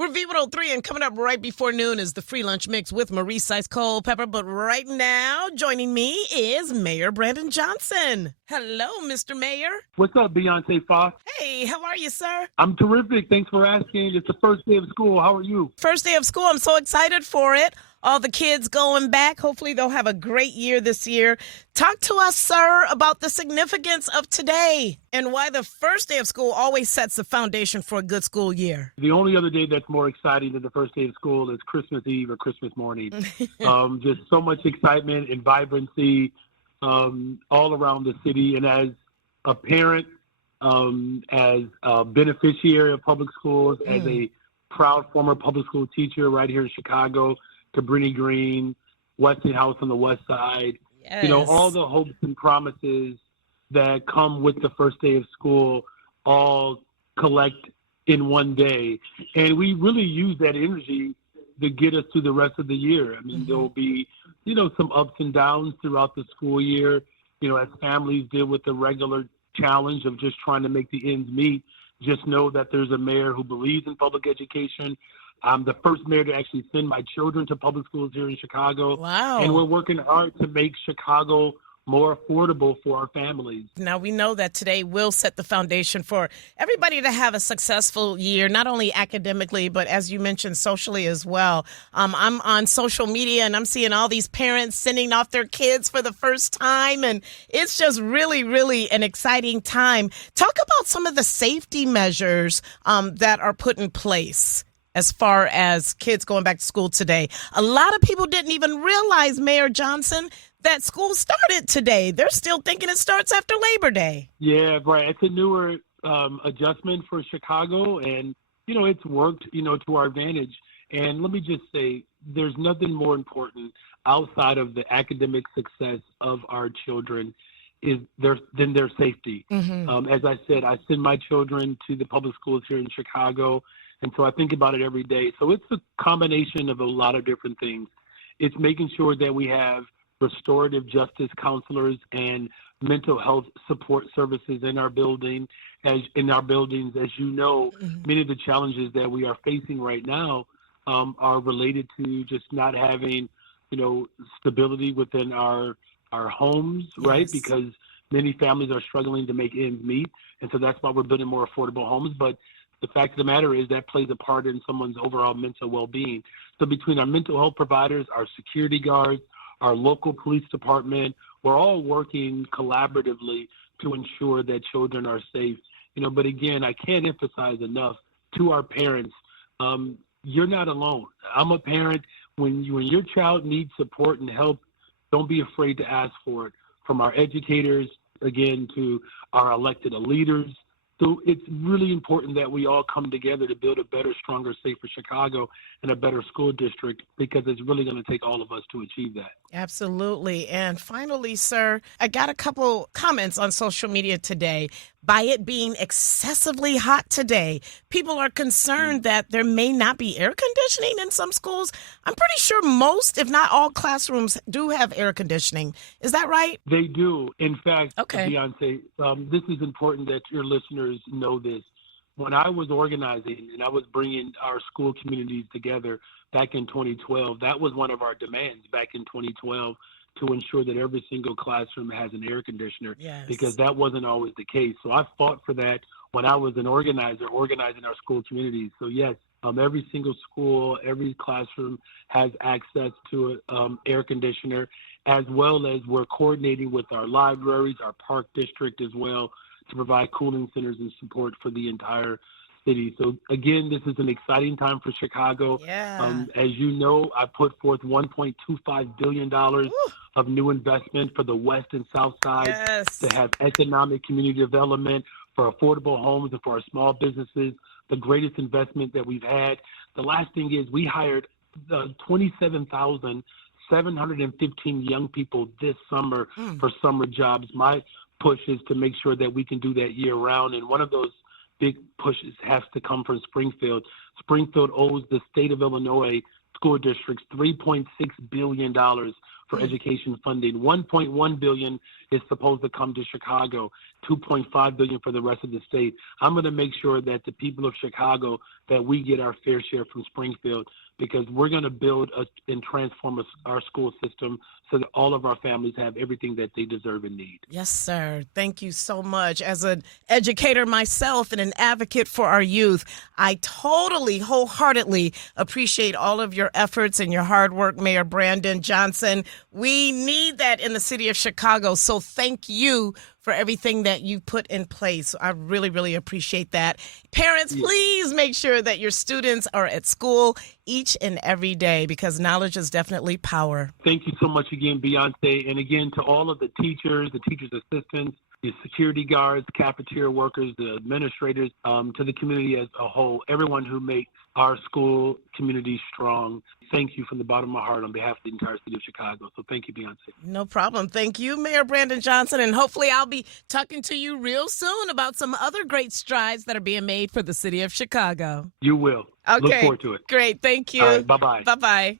We're V103, and coming up right before noon is the free lunch mix with Marie Sice Culpepper. But right now, joining me is Mayor Brandon Johnson. Hello, Mr. Mayor. What's up, Bionce Foxx? Hey, how are you, sir? I'm terrific. Thanks for asking. It's the first day of school. How are you? First day of school. I'm so excited for it. All the kids going back. Hopefully they'll have a great year this year. Talk to us, sir, about the significance of today and why the first day of school always sets the foundation for a good school year. The only other day that's more exciting than the first day of school is Christmas Eve or Christmas morning. Just so much excitement and vibrancy all around the city. And as a parent, as a beneficiary of public schools, as a proud former public school teacher right here in Chicago, Cabrini Green, Westinghouse on the west side. Yes. You know, all the hopes and promises that come with the first day of school all collect in one day. And we really use that energy to get us through the rest of the year. I mean, there'll be, you know, some ups and downs throughout the school year, you know, as families deal with the regular challenge of just trying to make the ends meet. Just know that there's a mayor who believes in public education. I'm the first mayor to actually send my children to public schools here in Chicago. Wow. And we're working hard to make Chicago more affordable for our families. Now, we know that today will set the foundation for everybody to have a successful year, not only academically, but as you mentioned, socially as well. I'm on social media and I'm seeing all these parents sending off their kids for the first time. And it's just really, really an exciting time. Talk about some of the safety measures that are put in place as far as kids going back to school today. A lot of people didn't even realize, Mayor Johnson, that school started today. They're still thinking it starts after Labor Day. Yeah, right. It's a newer adjustment for Chicago, and, you know, it's worked, you know, to our advantage. And let me just say, there's nothing more important outside of the academic success of our children than their safety. As I said, I send my children to the public schools here in Chicago, and so I think about it every day. So it's a combination of a lot of different things. It's making sure that we have restorative justice counselors and mental health support services in our buildings. As you know, many of the challenges that we are facing right now are related to just not having, you know, stability within our homes, right? Because many families are struggling to make ends meet. And so that's why we're building more affordable homes. But the fact of the matter is that plays a part in someone's overall mental well-being. So between our mental health providers, our security guards, our local police department, we're all working collaboratively to ensure that children are safe. You know, but again, I can't emphasize enough to our parents, you're not alone. I'm a parent. When your child needs support and help, don't be afraid to ask for it from our educators, again, to our elected leaders. So it's really important that we all come together to build a better, stronger, safer Chicago and a better school district, because it's really going to take all of us to achieve that. Absolutely. And finally, sir, I got a couple comments on social media today. By it being excessively hot today, people are concerned that there may not be air conditioning in some schools. I'm pretty sure most, if not all, classrooms do have air conditioning. Is that right? They do. In fact, Beyonce, this is important that your listeners know this. When I was organizing and I was bringing our school communities together back in 2012, that was one of our demands back in 2012, to ensure that every single classroom has an air conditioner, because that wasn't always the case. So I fought for that when I was an organizer, organizing our school communities. So yes, every single school, every classroom has access to an air conditioner, as well as we're coordinating with our libraries, our park district as well, to provide cooling centers and support for the entire city. So again, this is an exciting time for Chicago. As you know, I put forth $1.25 billion of new investment for the West and South Side to have economic community development, for affordable homes, and for our small businesses, the greatest investment that we've had. The last thing is we hired 27,715 young people this summer for summer jobs. My push is to make sure that we can do that year round. And one of those big pushes has to come from Springfield. Springfield owes the state of Illinois school districts $3.6 billion for education funding. $1.1 billion is supposed to come to Chicago, $2.5 billion for the rest of the state. I'm going to make sure that the people of Chicago, that we get our fair share from Springfield, because we're going to build and transform our school system so that all of our families have everything that they deserve and need. Yes, sir. Thank you so much. As an educator myself and an advocate for our youth, I totally, wholeheartedly appreciate all of your efforts and your hard work, Mayor Brandon Johnson. We need that in the city of Chicago. So thank you for everything that you put in place. I really, really appreciate that. Parents, please make sure that your students are at school each and every day, because knowledge is definitely power. Thank you so much again, Beyonce. And again, to all of the teachers assistants, the security guards, cafeteria workers, the administrators, to the community as a whole, everyone who makes our school community strong. Thank you from the bottom of my heart on behalf of the entire city of Chicago. So thank you, Beyonce. No problem. Thank you, Mayor Brandon Johnson. And hopefully I'll be talking to you real soon about some other great strides that are being made for the city of Chicago. You will. Okay. Look forward to it. Great. Thank you. All right. Bye-bye. Bye-bye.